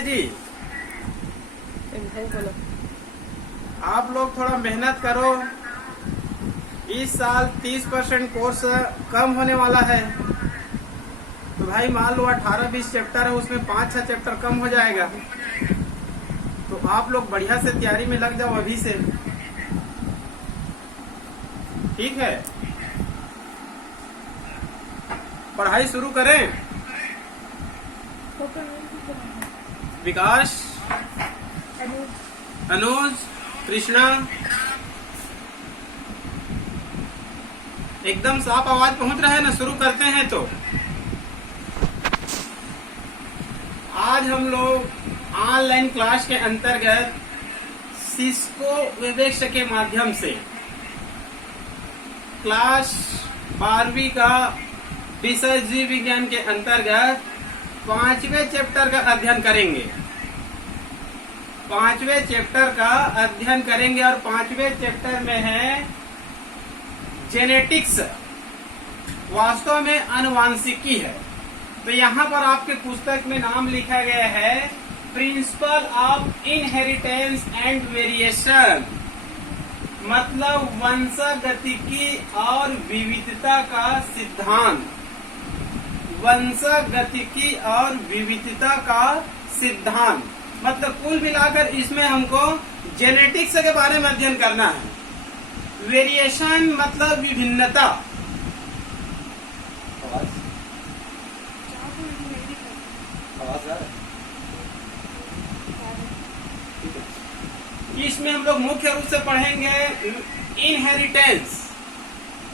जी आप लोग थोड़ा मेहनत करो। इस साल 30% कोर्स कम होने वाला है, तो भाई मान लो 18-20 चैप्टर है, उसमें 5-6 चैप्टर कम हो जाएगा। तो आप लोग बढ़िया से तैयारी में लग जाओ अभी से, ठीक है। पढ़ाई शुरू करें। विकास, अनुज, कृष्णा, एकदम साफ आवाज पहुंच रहा है ना? शुरू करते हैं। तो आज हम लोग ऑनलाइन क्लास के अंतर्गत सिस्को वेबएक्स के माध्यम से क्लास 12वीं का विषय जीव विज्ञान के अंतर्गत 5वें चैप्टर का अध्ययन करेंगे। 5वें चैप्टर का अध्ययन करेंगे और 5वें चैप्टर में है जेनेटिक्स, वास्तव में आनुवांशिकी है। तो यहाँ पर आपके पुस्तक में नाम लिखा गया है principle of inheritance and variation, मतलब वंशागतिकी और विविधता का सिद्धांत। वंशागतिकी और विविधता का सिद्धांत मतलब कुल मिलाकर इसमें हमको जेनेटिक्स के बारे में अध्ययन करना है। वेरिएशन मतलब विभिन्नता। इसमें हम लोग मुख्य रूप से पढ़ेंगे इनहेरिटेंस,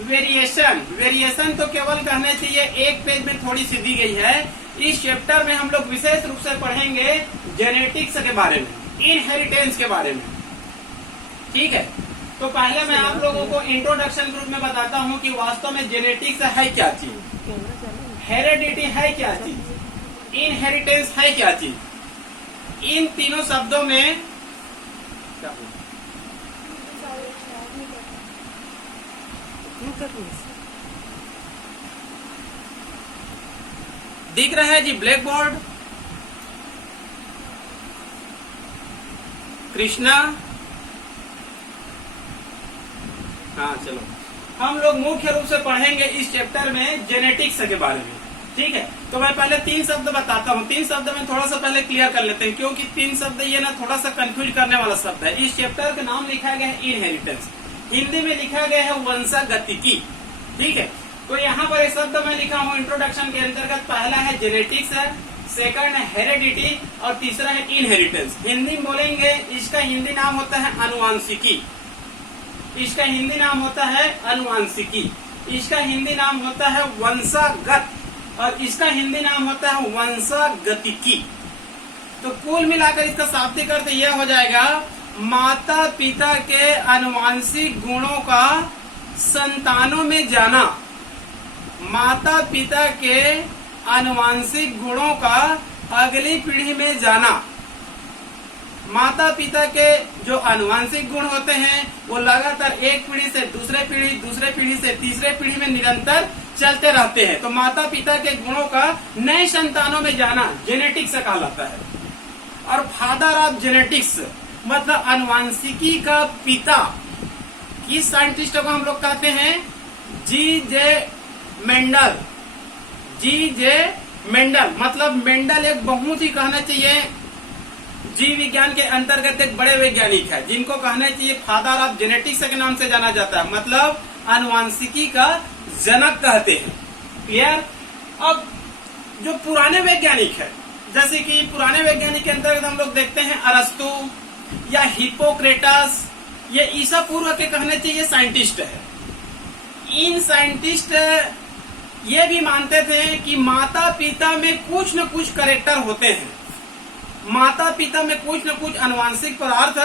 वेरिएशन। वेरिएशन तो केवल कहने चाहिए एक पेज में थोड़ी सी दी गई है। इस चैप्टर में हम लोग विशेष रूप से पढ़ेंगे जेनेटिक्स के बारे में, इनहेरिटेंस के बारे में, ठीक है। तो पहले मैं आप लोगों को इंट्रोडक्शन के रूप में बताता हूँ कि वास्तव में जेनेटिक्स है क्या चीज, हेरेडिटी है क्या चीज, इनहेरिटेंस है क्या चीज। इन तीनों शब्दों में दिख रहा है जी ब्लैक बोर्ड? कृष्णा, हाँ चलो। हम लोग मुख्य रूप से पढ़ेंगे इस चैप्टर में जेनेटिक्स के बारे में, ठीक है। तो मैं पहले 3 शब्द बताता हूँ। 3 शब्द में थोड़ा सा पहले क्लियर कर लेते हैं, क्योंकि 3 शब्द ये ना थोड़ा सा कंफ्यूज करने वाला शब्द है। इस चैप्टर का नाम लिखा गया है इनहेरिटेंस, हिंदी में लिखा गया है वंशागतिकी, ठीक है। तो यहाँ पर एक शब्द मैं लिखा हूँ इंट्रोडक्शन के अंतर्गत। पहला है जेनेटिक्स है, सेकंड है हेरेडिटी और तीसरा है इनहेरिटेंस। हिंदी में बोलेंगे इसका हिंदी नाम होता है आनुवांशिकी, इसका हिंदी नाम होता है आनुवांशिकी, इसका हिंदी नाम होता है वंशागत और इसका हिंदी नाम होता है वंशागतिकी। तो कुल मिलाकर इसका शाब्दिक अर्थ यह हो जाएगा माता पिता के आनुवांशिक गुणों का संतानों में जाना। माता पिता के आनुवांशिक गुणों का अगली पीढ़ी में जाना। माता पिता के जो आनुवांशिक गुण होते हैं वो लगातार एक पीढ़ी से दूसरे पीढ़ी, दूसरे पीढ़ी से तीसरे पीढ़ी में निरंतर चलते रहते हैं। तो माता पिता के गुणों का नए संतानों में जाना जेनेटिक्स कहलाता है। और फादर ऑफ जेनेटिक्स मतलब आनुवांशिकी का पिता, किस साइंटिस्ट को हम लोग कहते हैं? जी.जे. मेंडल। जी.जे. मेंडल मतलब मेंडल एक बहुत ही कहना चाहिए जीव विज्ञान के अंतर्गत एक बड़े वैज्ञानिक है, जिनको कहना चाहिए फादर ऑफ जेनेटिक्स के नाम से जाना जाता है, मतलब आनुवांशिकी का जनक कहते हैं। क्लियर? अब जो पुराने वैज्ञानिक है, जैसे कि पुराने वैज्ञानिक के अंतर्गत हम लोग देखते हैं अरस्तु या हिप्पोक्रेटस, ये ईसा पूर्व के कहने चाहिए साइंटिस्ट है। इन साइंटिस्ट ये भी मानते थे कि माता पिता में कुछ न कुछ कैरेक्टर होते हैं, माता पिता में कुछ न कुछ आनुवांशिक पदार्थ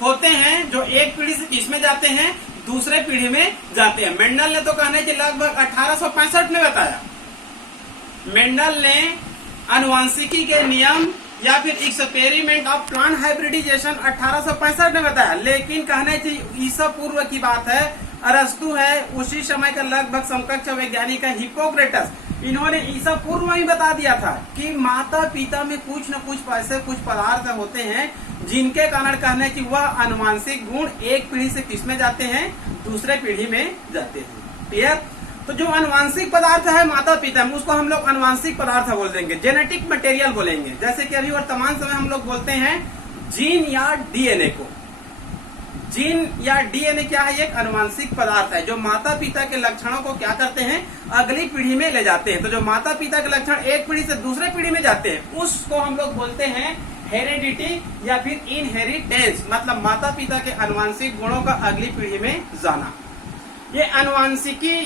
होते हैं जो एक पीढ़ी से तीसरे जाते हैं, दूसरे पीढ़ी में जाते हैं। मेंडल ने तो कहने के लगभग 1865 में बताया। मेंडल ने आनुवांशिकी के नियम या फिर एक्सपेरिमेंट ऑफ प्लांट हाइब्रिडाइजेशन 1865 में बताया। लेकिन कहने चाहिए ईसा पूर्व की बात है, अरस्तु है, उसी समय का लगभग समकक्ष वैज्ञानिक है हिप्पोक्रेटस, इन्होंने ईसा पूर्व में ही बता दिया था कि माता पिता में कुछ न कुछ ऐसे कुछ पदार्थ होते हैं जिनके कारण कहने की वह अनुवांशिक गुण एक पीढ़ी से किस में जाते हैं, दूसरे पीढ़ी में जाते हैं। क्लियर? तो जो अनुवांशिक पदार्थ है माता पिता में, उसको हम लोग अनुवांशिक पदार्थ बोल देंगे, जेनेटिक मटेरियल बोलेंगे। जैसे कि अभी वर्तमान समय हम लोग बोलते हैं जीन या डीएनए को। जीन या डीएनए क्या है? एक अनुवांशिक पदार्थ है जो माता पिता के लक्षणों को क्या करते हैं, अगली पीढ़ी में ले जाते हैं। तो जो माता पिता के लक्षण एक पीढ़ी से दूसरे पीढ़ी में जाते हैं उसको हम लोग बोलते हैं हेरिडिटी या फिर इनहेरिटेंस, मतलब माता पिता के अनुवांशिक गुणों का अगली पीढ़ी में जाना। ये अनुवांशिकी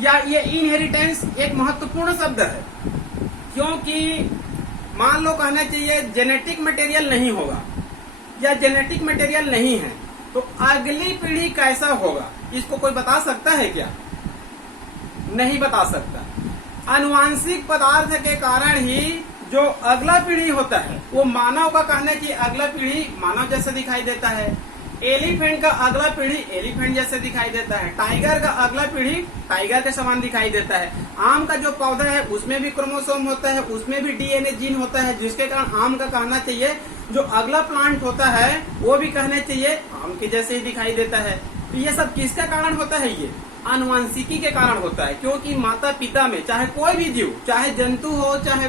या ये इनहेरिटेंस एक महत्वपूर्ण शब्द है, क्योंकि मान लो कहना चाहिए जेनेटिक मटेरियल नहीं होगा या जेनेटिक मटेरियल नहीं है तो अगली पीढ़ी कैसा होगा, इसको कोई बता सकता है क्या? नहीं बता सकता। अनुवांशिक पदार्थ के कारण ही जो अगला पीढ़ी होता है वो मानव का कहना चाहिए अगला पीढ़ी मानव जैसे दिखाई देता है, एलिफेंट का अगला पीढ़ी एलिफेंट जैसे दिखाई देता है, टाइगर का अगला पीढ़ी टाइगर के समान दिखाई देता है, आम का जो पौधा है उसमें भी क्रोमोसोम होता है, उसमें भी डीएनए जीन होता है, जिसके कारण आम का कहना चाहिए जो अगला प्लांट होता है वो भी कहना चाहिए आम के जैसे ही दिखाई देता है। तो ये सब किसका कारण होता है? ये आनुवांशिकी के कारण होता है, क्योंकि माता पिता में चाहे कोई भी जीव, चाहे जंतु हो, चाहे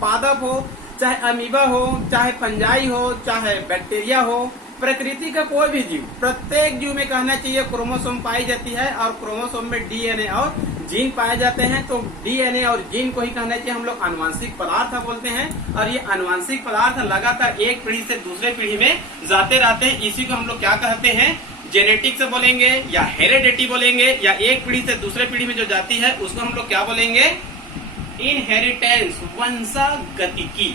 पादप हो, चाहे अमीबा हो, चाहे फंजाई हो, चाहे बैक्टीरिया हो, प्रकृति का कोई भी जीव, प्रत्येक जीव में कहना चाहिए क्रोमोसोम पाई जाती है और क्रोमोसोम में डीएनए और जीन पाए जाते हैं। तो डीएनए और जीन को ही कहना चाहिए हम लोग आनुवांशिक पदार्थ बोलते हैं। और ये आनुवांशिक पदार्थ लगातार एक पीढ़ी से दूसरे पीढ़ी में जाते रहते हैं। इसी को हम लोग क्या कहते हैं? जेनेटिक्स बोलेंगे या हेरिडिटी बोलेंगे, या एक पीढ़ी से दूसरे पीढ़ी में जो जाती है उसको हम लोग क्या बोलेंगे? इनहेरिटेंस, वंशागतिकी।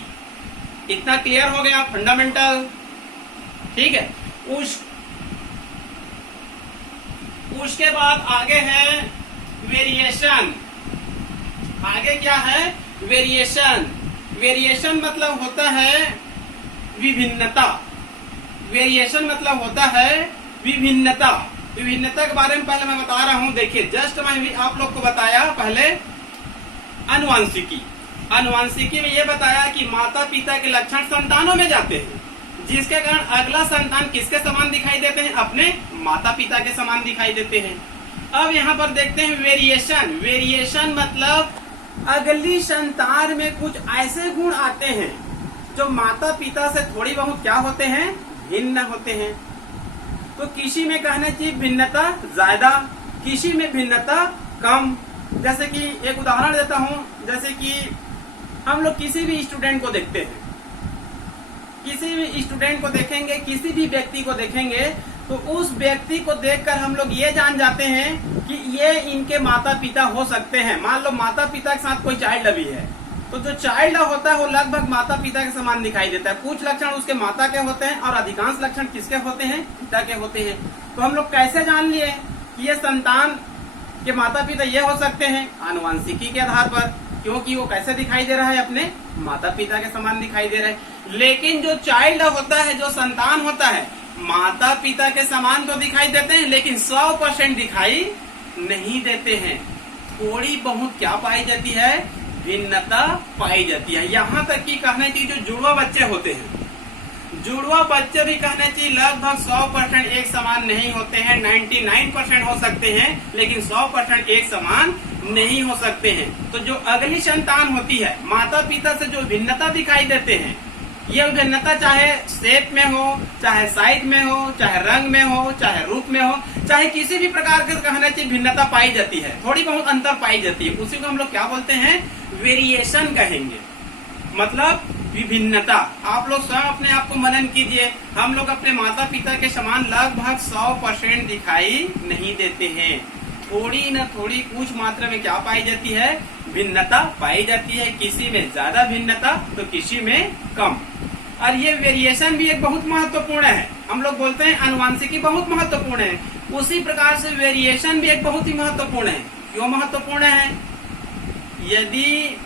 इतना क्लियर हो गया फंडामेंटल? ठीक है। उसके बाद आगे है वेरिएशन। आगे क्या है? वेरिएशन। वेरिएशन मतलब होता है विभिन्नता। वेरिएशन मतलब होता है विभिन्नता। विभिन्नता के बारे में पहले मैं बता रहा हूं। देखिए जस्ट मैं भी आप लोग को बताया पहले अनुवांशिकी। अनुवांशिकी में ये बताया कि माता पिता के लक्षण संतानों में जाते हैं, जिसके कारण अगला संतान किसके समान दिखाई देते हैं? अपने माता पिता के समान दिखाई देते हैं। अब यहाँ पर देखते हैं वेरिएशन। वेरिएशन मतलब अगली संतान में कुछ ऐसे गुण आते हैं जो माता पिता से थोड़ी बहुत क्या होते हैं? भिन्न होते हैं। तो किसी में कहना चाहिए भिन्नता ज्यादा, किसी में भिन्नता कम। जैसे कि एक उदाहरण देता हूँ, जैसे कि हम लोग किसी भी स्टूडेंट को देखते हैं, किसी भी स्टूडेंट को देखेंगे, किसी भी व्यक्ति को देखेंगे तो उस व्यक्ति को देखकर हम लोग ये जान जाते हैं कि ये इनके माता पिता हो सकते हैं। मान लो माता पिता के साथ कोई चाइल्ड अभी है तो जो चाइल्ड होता है वो लगभग माता पिता के समान दिखाई देता है। कुछ लक्षण उसके माता के होते हैं और अधिकांश लक्षण किसके होते हैं? पिता के होते हैं। तो हम लोग कैसे जान लिए कि ये संतान के माता पिता ये हो सकते हैं? आनुवांशिकी के आधार पर, क्योंकि वो कैसे दिखाई दे रहा है? अपने माता पिता के समान दिखाई दे रहा है। लेकिन जो चाइल्ड होता है, जो संतान होता है, माता पिता के समान तो दिखाई देते हैं लेकिन 100% दिखाई नहीं देते हैं। थोड़ी बहुत क्या पाई जाती है? भिन्नता पाई जाती है। यहाँ तक कि कहना चाहिए जो जुड़वा बच्चे होते हैं, जुड़वा बच्चे भी कहना चाहिए लगभग 100% एक समान नहीं होते हैं। 99% हो सकते हैं लेकिन 100% एक समान नहीं हो सकते हैं। तो जो अगली संतान होती है, माता पिता से जो भिन्नता दिखाई देते हैं, ये भिन्नता चाहे शेप में हो, चाहे साइज में हो, चाहे रंग में हो, चाहे रूप में हो, चाहे किसी भी प्रकार के कहना चाहिए भिन्नता पाई जाती है, थोड़ी बहुत अंतर पाई जाती है। उसी को हम लोग क्या बोलते हैं? वेरिएशन कहेंगे, मतलब विभिन्नता। आप लोग स्वयं अपने आप को मनन कीजिए, हम लोग अपने माता पिता के समान लगभग 100% दिखाई नहीं देते हैं। थोड़ी न थोड़ी कुछ मात्रा में क्या पाई जाती है? भिन्नता पाई जाती है। किसी में ज्यादा भिन्नता तो किसी में कम। और ये वेरिएशन भी एक बहुत महत्वपूर्ण है। हम लोग बोलते हैं आनुवांशिकी बहुत महत्वपूर्ण है, उसी प्रकार से वेरिएशन भी एक बहुत ही महत्वपूर्ण है। क्यों महत्वपूर्ण है? यदि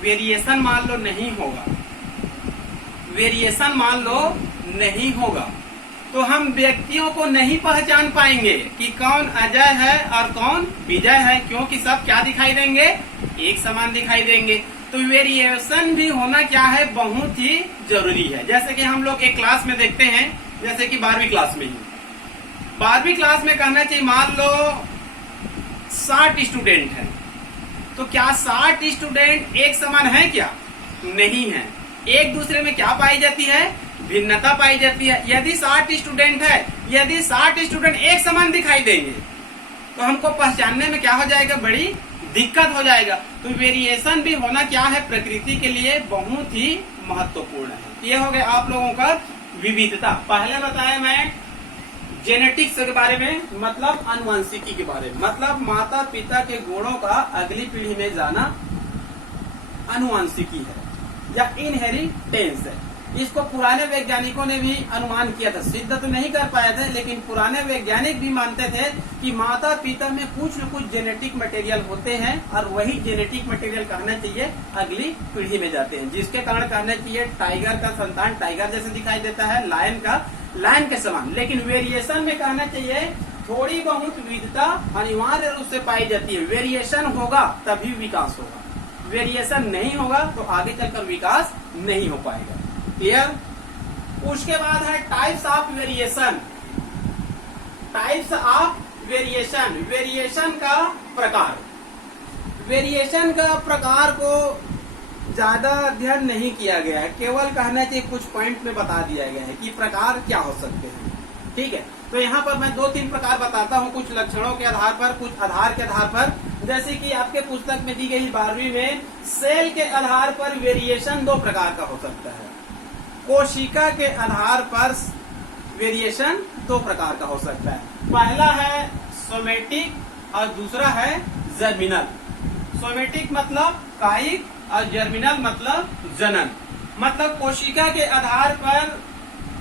वेरिएशन मान लो नहीं होगा, वेरिएशन मान लो नहीं होगा तो हम व्यक्तियों को नहीं पहचान पाएंगे कि कौन अजय है और कौन विजय है, क्योंकि सब क्या दिखाई देंगे? एक समान दिखाई देंगे। तो वेरिएशन भी होना क्या है, बहुत ही जरूरी है। जैसे कि हम लोग एक क्लास में देखते हैं, जैसे कि 12वीं क्लास में ही, 12वीं क्लास में कहना चाहिए मान लो 60 स्टूडेंट है, तो क्या 60 स्टूडेंट एक समान है क्या? नहीं है। एक दूसरे में क्या पाई जाती है, भिन्नता पाई जाती है। यदि 60 स्टूडेंट है, यदि 60 स्टूडेंट एक समान दिखाई देंगे तो हमको पहचानने में क्या हो जाएगा, बड़ी दिक्कत हो जाएगा। तो वेरिएशन भी होना क्या है, प्रकृति के लिए बहुत ही महत्वपूर्ण है। ये हो गया आप लोगों का विविधता। पहले बताया मैं जेनेटिक्स के बारे में, मतलब आनुवंशिकी के बारे में, मतलब माता पिता के गुणों का अगली पीढ़ी में जाना आनुवंशिकी है या इनहेरिटेंस है। इसको पुराने वैज्ञानिकों ने भी अनुमान किया था, सिद्ध तो नहीं कर पाए थे, लेकिन पुराने वैज्ञानिक भी मानते थे कि माता पिता में कुछ न कुछ जेनेटिक मटेरियल होते हैं और वही जेनेटिक मटेरियल कहना चाहिए अगली पीढ़ी में जाते हैं, जिसके कारण कहना चाहिए टाइगर का संतान टाइगर जैसे दिखाई देता है, लायन का लायन के समान। लेकिन वेरिएशन में कहना चाहिए थोड़ी बहुत विविधता अनिवार्य रूप से पाई जाती है। वेरिएशन होगा तभी विकास होगा, वेरिएशन नहीं होगा तो आगे चलकर विकास नहीं हो पाएगा। क्लियर? उसके बाद है types of variation. Types of variation, variation का प्रकार। वेरिएशन का प्रकार को ज्यादा अध्ययन नहीं किया गया है, केवल कहना चाहिए कुछ पॉइंट में बता दिया गया है कि प्रकार क्या हो सकते हैं। ठीक है, तो यहाँ पर मैं 2-3 प्रकार बताता हूँ, कुछ लक्षणों के आधार पर, कुछ आधार के आधार पर। जैसे कि आपके पुस्तक में दी गई 12वीं में, सेल के आधार पर वेरिएशन 2 प्रकार का हो सकता है। कोशिका के आधार पर वेरिएशन 2 प्रकार का हो सकता है। पहला है सोमेटिक और दूसरा है जर्मिनल। सोमेटिक मतलब कायिक और जर्मिनल मतलब जनन। मतलब कोशिका के आधार पर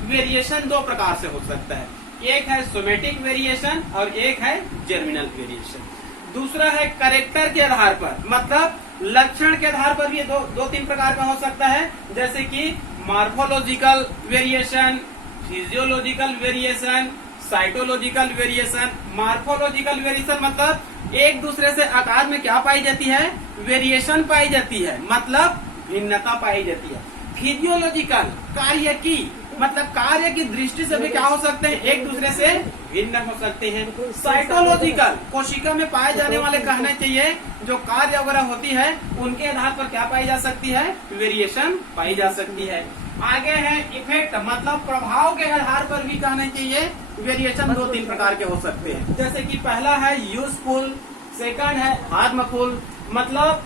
वेरिएशन 2 प्रकार से हो सकता है, एक है सोमेटिक वेरिएशन और एक है जर्मिनल वेरिएशन। दूसरा है कैरेक्टर के आधार पर, मतलब लक्षण के आधार पर भी 2-3 प्रकार का हो सकता है। जैसे कि morphological variation, physiological variation, cytological variation. Morphological variation मतलब एक दूसरे से आकार में क्या पाई जाती है, वेरिएशन पाई जाती है, मतलब भिन्नता पाई जाती है। फिजियोलॉजिकल कार्य की, मतलब कार्य की दृष्टि से भी क्या हो सकते हैं, एक दूसरे से भिन्न हो सकते हैं। साइटोलॉजिकल कोशिका में पाए जाने वाले कहना चाहिए जो कार्य वगैरह होती है उनके आधार पर क्या पाई जा सकती है, वेरिएशन पाई जा सकती है। आगे है इफेक्ट, मतलब प्रभाव के आधार पर भी कहना चाहिए वेरिएशन 2-3 प्रकार के हो सकते हैं। जैसे कि पहला है यूजफुल, सेकंड है हार्मफुल, मतलब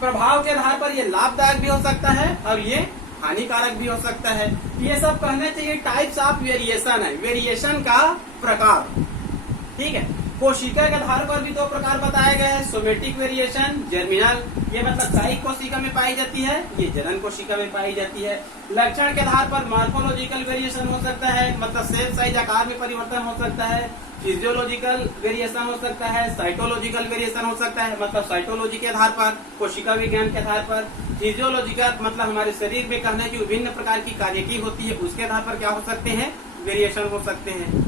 प्रभाव के आधार पर ये लाभदायक भी हो सकता है और ये हानिकारक भी हो सकता है। ये सब कहना चाहिए टाइप्स ऑफ वेरिएशन है, वेरिएशन का प्रकार। ठीक है, कोशिका के आधार पर भी 2 प्रकार बताए गए हैं, सोमेटिक वेरिएशन, जर्मिनल। ये मतलब कायिक कोशिका में पाई जाती है, ये जनन कोशिका में पाई जाती है। लक्षण के आधार पर मॉर्फोलॉजिकल वेरिएशन हो सकता है, मतलब सेल साइज आकार में परिवर्तन हो सकता है। फिजियोलॉजिकल वेरिएशन हो सकता है, साइटोलॉजिकल वेरिएशन हो सकता है, मतलब साइटोलॉजी के आधार पर, कोशिका विज्ञान के आधार पर। फिजियोलॉजिकल मतलब हमारे शरीर में कहना है कि विभिन्न प्रकार की कार्यकी होती है, उसके आधार पर क्या हो सकते हैं, वेरिएशन हो सकते हैं।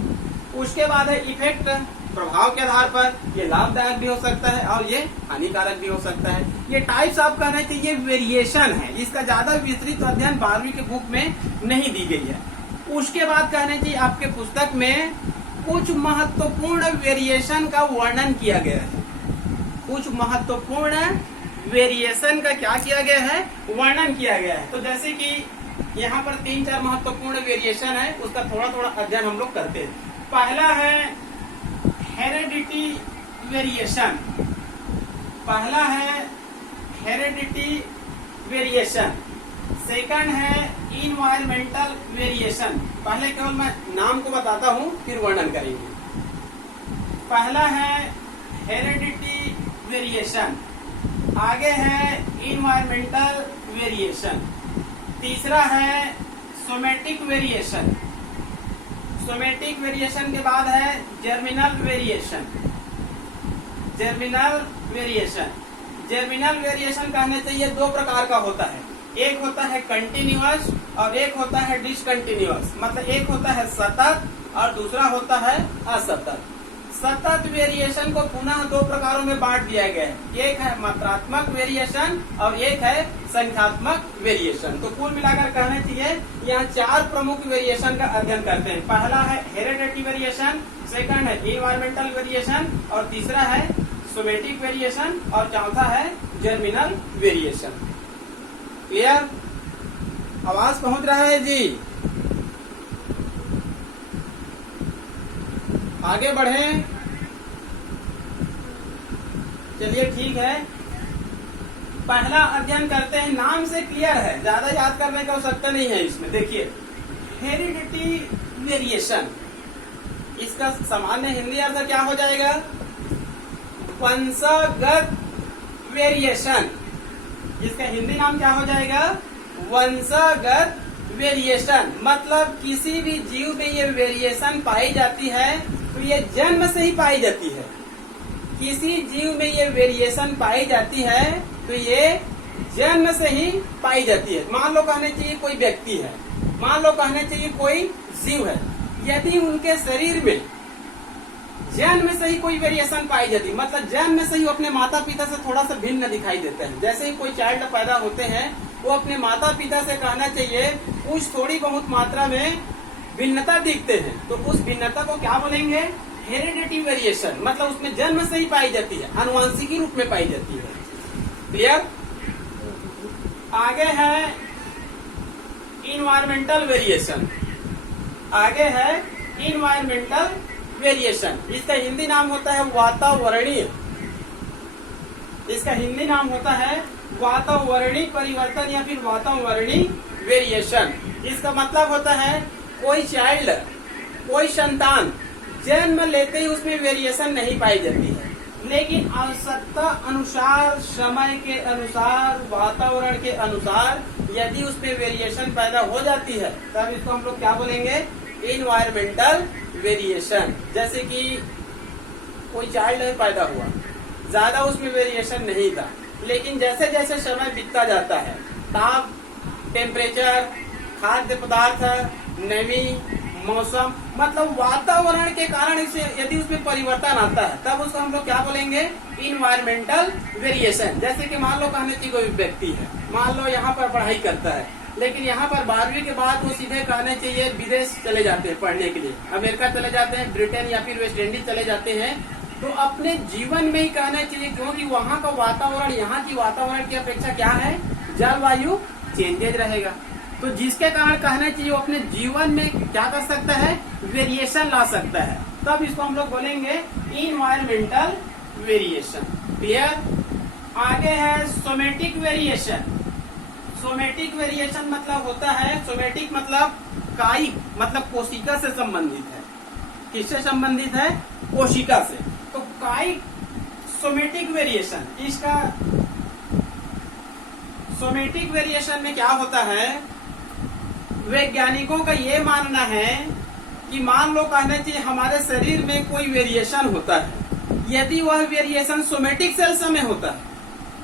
उसके बाद है इफेक्ट, प्रभाव के आधार पर ये लाभदायक भी हो सकता है और ये हानिकारक भी हो सकता है। ये टाइप्स ऑफ कहना चाहिए वेरिएशन है, इसका ज्यादा विस्तृत अध्ययन 12वीं के बुक में नहीं दी गई है। उसके बाद कहना चाहिए आपके पुस्तक में कुछ महत्वपूर्ण वेरिएशन का वर्णन किया गया है। कुछ महत्वपूर्ण वेरिएशन का क्या किया गया है, वर्णन किया गया है। तो जैसे कि यहाँ पर 3-4 महत्वपूर्ण वेरिएशन है, उसका थोड़ा थोड़ा अध्ययन हम लोग करते हैं। पहला है हेरेडिटी वेरिएशन, पहला है हेरेडिटी वेरिएशन। सेकंड है इन्वायरमेंटल वेरिएशन। पहले केवल मैं नाम को बताता हूँ फिर वर्णन करेंगे। पहला है हेरेडिटी वेरिएशन, आगे है इन्वायरमेंटल वेरिएशन, तीसरा है सोमेटिक वेरिएशन। सोमेटिक वेरिएशन के बाद है germinal variation. Germinal variation, germinal variation कहने चाहिए 2 प्रकार का होता है, एक होता है कंटिन्यूअस और एक होता है डिसकंटिन्यूअस। मतलब एक होता है सतत और दूसरा होता है असतत। सतत वेरिएशन को पुनः दो प्रकारों में बांट दिया गया है, एक है मात्रात्मक वेरिएशन और एक है संख्यात्मक वेरिएशन। तो कुल मिलाकर कहना चाहिए यहाँ 4 प्रमुख वेरिएशन का अध्ययन करते हैं। पहला है हेरेडिटी वेरिएशन, सेकंड है इन्वायरमेंटल वेरिएशन और तीसरा है सोमेटिक वेरिएशन और चौथा है जर्मिनल वेरिएशन। क्लियर? आवाज पहुंच रहा है जी? आगे बढ़े। चलिए ठीक है, पहला अध्ययन करते हैं। नाम से क्लियर है, ज्यादा याद करने की आवश्यकता नहीं है इसमें। देखिए हेरिडिटी वेरिएशन, इसका सामान्य हिंदी अर्थ क्या हो जाएगा? वंशगत वेरिएशन। इसका हिंदी नाम क्या हो जाएगा? वंशगत वेरिएशन। मतलब किसी भी जीव में ये वेरिएशन पाई जाती है तो ये जन्म से ही पाई जाती है। किसी जीव में ये वेरिएशन पाई जाती है तो ये जन्म से ही पाई जाती है। मान लो कहने चाहिए कोई व्यक्ति है, मान लो कहने चाहिए कोई जीव है, यदि उनके शरीर में जन्म से ही कोई वेरिएशन पाई जाती, मतलब जन्म से ही वो अपने माता पिता से थोड़ा सा भिन्न दिखाई देते हैं। जैसे ही कोई चाइल्ड पैदा होते हैं वो अपने माता पिता से कहना चाहिए कुछ थोड़ी बहुत मात्रा में भिन्नता दिखते हैं, तो उस भिन्नता को क्या बोलेंगे? Heredity variation. मतलब उसमें जन्म से ही पाई जाती है, आनुवंशिकी रूप में पाई जाती है। क्लियर? आगे है इन्वायरमेंटल वेरिएशन। आगे है इन्वायरमेंटल वेरिएशन। इसका हिंदी नाम होता है वातावरणीय। इसका हिंदी नाम होता है वातावरणीय परिवर्तन या फिर वातावरणीय वेरिएशन। इसका मतलब होता है कोई चाइल्ड, कोई संतान जन्म लेते ही उसमें वेरिएशन नहीं पाई जाती है, लेकिन आवश्यकता अनुसार, समय के अनुसार, वातावरण के अनुसार यदि उसमें वेरिएशन पैदा हो जाती है तब इसको हम लोग क्या बोलेंगे? Environmental variation. जैसे कि कोई चाइल्ड पैदा हुआ, ज्यादा उसमें वेरिएशन नहीं था, लेकिन जैसे जैसे समय बीतता जाता है, ताप, टेम्परेचर, खाद्य पदार्थ, नमी, मौसम, मतलब वातावरण के कारण इसे यदि उसमें परिवर्तन आता है तब उसको हम लोग क्या बोलेंगे? Environmental variation. जैसे कि मान लो कहने की कोई व्यक्ति है, मान लो यहाँ पर पढ़ाई करता है, लेकिन यहाँ पर 12वीं के बाद वो सीधे कहने चाहिए विदेश चले जाते हैं पढ़ने के लिए, अमेरिका चले जाते हैं, ब्रिटेन या फिर वेस्ट इंडीज चले जाते हैं। तो अपने जीवन में ही कहना चाहिए, क्योंकि वहाँ का वातावरण यहाँ की वातावरण की अपेक्षा क्या है? जलवायु चेंजेज रहेगा। तो जिसके कारण कहना चाहिए वो अपने जीवन में क्या कर सकता है? वेरिएशन ला सकता है। तब इसको हम लोग बोलेंगे इन्वायरमेंटल वेरिएशन। क्लियर? आगे है सोमेटिक वेरिएशन। सोमेटिक वेरिएशन मतलब होता है, सोमेटिक मतलब कायिक, मतलब कोशिका से संबंधित है। किससे संबंधित है? कोशिका से। तो कायिक सोमेटिक वेरिएशन, इसका सोमेटिक वेरिएशन में क्या होता है? वैज्ञानिकों का ये मानना है कि मान लो कहना चाहिए हमारे शरीर में कोई वेरिएशन होता है, यदि वह वेरिएशन सोमेटिक सेल्स में होता है,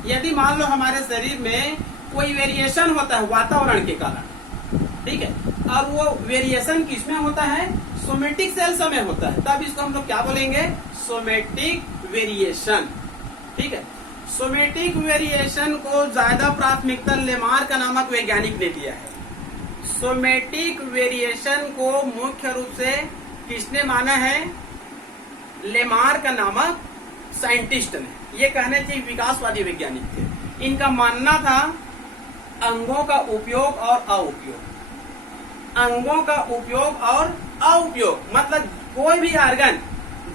यदि मान लो हमारे शरीर में कोई वेरिएशन होता है वातावरण के कारण, ठीक है, और वो वेरिएशन किसमें होता है? सोमेटिक सेल्स में होता है, तब इसको हम लोग क्या बोलेंगे? Somatic variation. ठीक है, सोमेटिक वेरिएशन को ज्यादा प्राथमिकता लेमार्क नामक वैज्ञानिक ने दिया है। सोमेटिक वेरिएशन को मुख्य रूप से किसने माना है? लेमार्क नामक साइंटिस्ट ने। ये कहने चाहिए विकासवादी वैज्ञानिक थे। इनका मानना था अंगों का उपयोग और अउपयोग। अंगों का उपयोग और अउपयोग मतलब कोई भी आर्गन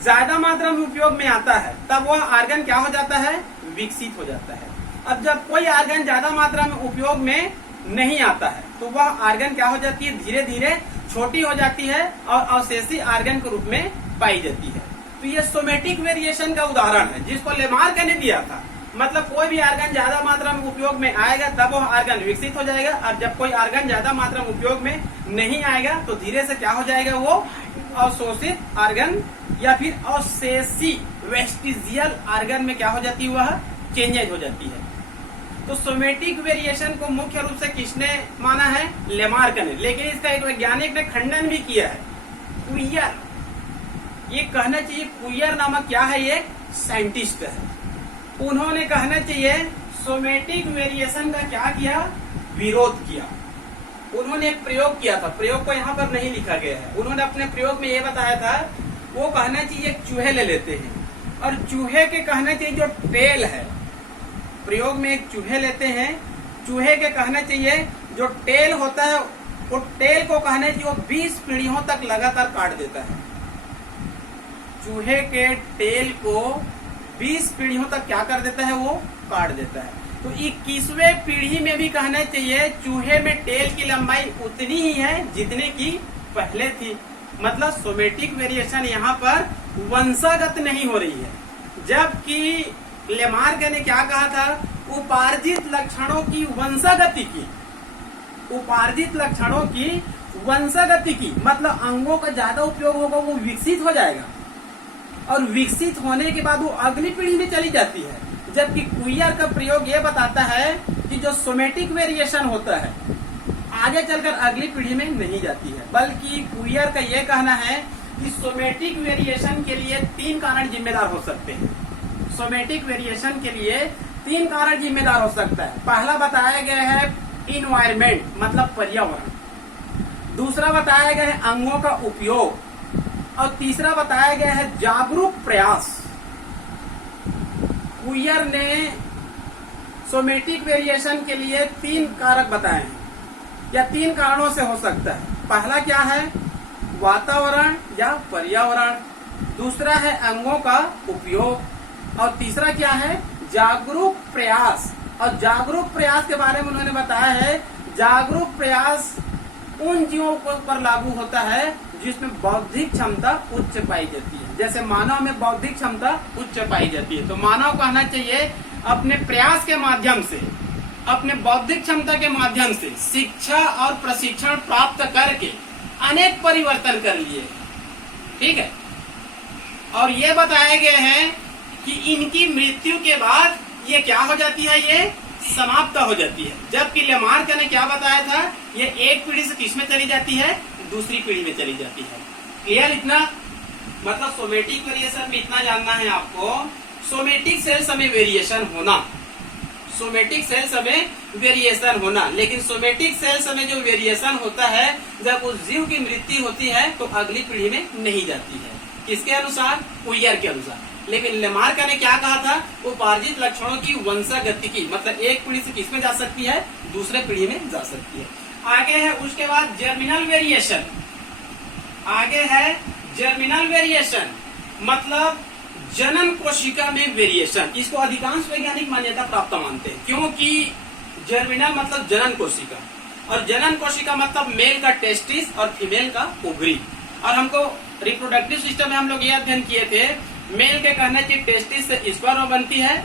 ज्यादा मात्रा में उपयोग में आता है तब वह आर्गन क्या हो जाता है? विकसित हो जाता है। अब जब कोई आर्गन ज्यादा मात्रा में उपयोग में नहीं आता है तो वह आर्गन क्या हो जाती है? धीरे धीरे छोटी हो जाती है और अवशेषी आर्गन के रूप में पाई जाती है। तो ये सोमेटिक वेरिएशन का उदाहरण है जिसको लेमार्क ने दिया था। मतलब कोई भी आर्गन ज्यादा मात्रा में उपयोग में आएगा तब वह आर्गन विकसित हो जाएगा, और जब कोई आर्गन ज्यादा मात्रा में उपयोग में नहीं आएगा तो धीरे से क्या हो जाएगा? वो अवशोषित आर्गन या फिर अवशेषी वेस्टिजियल आर्गन में क्या हो जाती है? वह चेंजेज हो जाती है। तो सोमेटिक वेरिएशन को मुख्य रूप से किसने माना है? लेमार्क ने। लेकिन इसका एक वैज्ञानिक ने खंडन भी किया है, क्वियर। ये कहना चाहिए कुयर नामक क्या है, ये साइंटिस्ट है। उन्होंने कहना चाहिए सोमेटिक वेरिएशन का क्या किया, विरोध किया। उन्होंने एक प्रयोग किया था, प्रयोग को यहाँ पर नहीं लिखा गया है। उन्होंने अपने प्रयोग में ये बताया था, वो कहना चाहिए एक चूहे ले लेते हैं और चूहे के कहना चाहिए जो टेल है, प्रयोग में एक चूहे लेते हैं, चूहे के कहना चाहिए जो टेल होता है, वो टेल को कहना चाहिए वो 20 पीढ़ियों तक लगातार काट देता है। चूहे के टेल को 20 पीढ़ियों तक क्या कर देता है, वो काट देता है। तो 21वें पीढ़ी में भी कहना चाहिए चूहे में टेल की लंबाई उतनी ही है जितने की पहले थी। मतलब सोमेटिक वेरिएशन यहाँ पर वंशागत नहीं हो रही है, जबकि लेमार्क ने क्या कहा था, उपार्जित लक्षणों की वंशागति की, उपार्जित लक्षणों की वंशागति की, मतलब अंगों का ज्यादा उपयोग होगा, वो विकसित हो जाएगा और विकसित होने के बाद वो अगली पीढ़ी में चली जाती है। जबकि कुयर का प्रयोग ये बताता है कि जो सोमेटिक वेरिएशन होता है आगे चलकर अगली पीढ़ी में नहीं जाती है, बल्कि कुयर का ये कहना है कि सोमेटिक वेरिएशन के लिए 3 कारण जिम्मेदार हो सकते हैं। सोमेटिक वेरिएशन के लिए 3 कारण जिम्मेदार हो सकता है। पहला बताया गया है इन्वायरमेंट, मतलब पर्यावरण। दूसरा बताया गया है अंगों का उपयोग, और तीसरा बताया गया है जागरूक प्रयास। कुयर ने सोमेटिक वेरिएशन के लिए 3 कारक बताए हैं, या 3 कारणों से हो सकता है। पहला क्या है, वातावरण या पर्यावरण, दूसरा है अंगों का उपयोग, और तीसरा क्या है, जागरूक प्रयास। और जागरूक प्रयास के बारे में उन्होंने बताया है, जागरूक प्रयास उन जीवों पर लागू होता है जिसमें बौद्धिक क्षमता उच्च पाई जाती है। जैसे मानव में बौद्धिक क्षमता उच्च पाई जाती है, तो मानव कहना चाहिए अपने प्रयास के माध्यम से, अपने बौद्धिक क्षमता के माध्यम से शिक्षा और प्रशिक्षण प्राप्त करके अनेक परिवर्तन कर लिए। ठीक है, और ये बताया गया है कि इनकी मृत्यु के बाद ये क्या हो जाती है, ये समाप्त हो जाती है। जबकि लेमार्क ने क्या बताया था, ये एक पीढ़ी से किस में चली जाती है, दूसरी पीढ़ी में चली जाती है। क्लियर इतना, मतलब सोमेटिक वेरिएशन में इतना जानना है आपको, सोमेटिक सेल्स में वेरिएशन होना, सोमेटिक सेल्स में वेरिएशन होना, लेकिन सोमेटिक सेल्स में जो वेरिएशन होता है जब उस जीव की मृत्यु होती है तो अगली पीढ़ी में नहीं जाती है। किसके अनुसार, कुयर के अनुसार। लेकिन लेमार्क ने क्या कहा था, उपार्जित लक्षणों की वंशागति की, मतलब एक पीढ़ी से किसमें जा सकती है, दूसरे पीढ़ी में जा सकती है। आगे है उसके बाद जर्मिनल वेरिएशन, आगे है जर्मिनल वेरिएशन, मतलब जनन कोशिका में वेरिएशन। इसको अधिकांश वैज्ञानिक मान्यता प्राप्त मानते हैं, क्योंकि जर्मिनल मतलब जनन कोशिका, और जनन कोशिका मतलब मेल का टेस्टिस और फीमेल का ओवरी। और हमको रिप्रोडक्टिव सिस्टम में हम लोग ये अध्ययन किए थे, मेल के कहना चाहिए टेस्टिस से स्पर्म बनती है